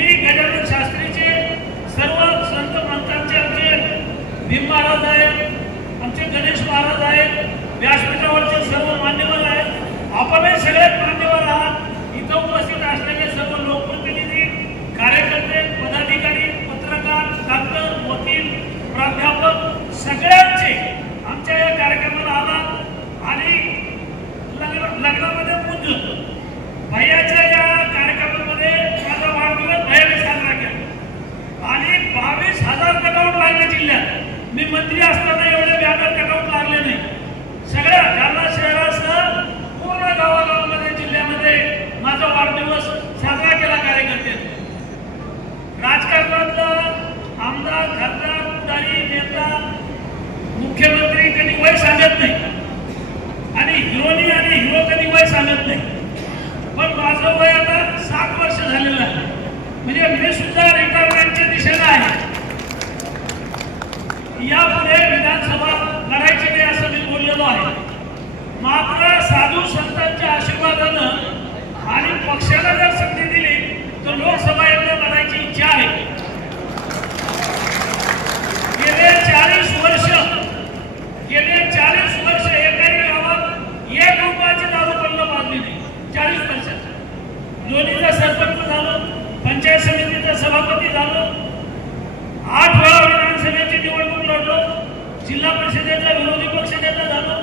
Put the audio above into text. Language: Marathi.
मी गजानन शास्त्रीचे सर्व संत पंतांचे आमचे भीम महाराज आहेत आमचे गणेश महाराज आहेत जिल्ह्यात. मी मंत्री असताना एवढे बॅनर कटाऊन लागले नाही. सगळ्या जालना शहरासह पूर्ण गावागावांमध्ये जिल्ह्यामध्ये माझा वाढदिवस साजरा केला कार्यकर्ते राजकारणातलं आमदार खासदार पुढारी नेता मुख्यमंत्री कधी वय सांगत नाही. आणि हिरोनी आणि हिरो कधी वय सांगत नाही. पण माझं वय आता सात वर्ष झालेलं आहे. म्हणजे मी सुद्धा रिटायरमेंट सभापती झालो. आठ वेळा विधानसभेची निवडणूक लढलो. जिल्हा परिषदेचा विरोधी पक्ष नेता झालो.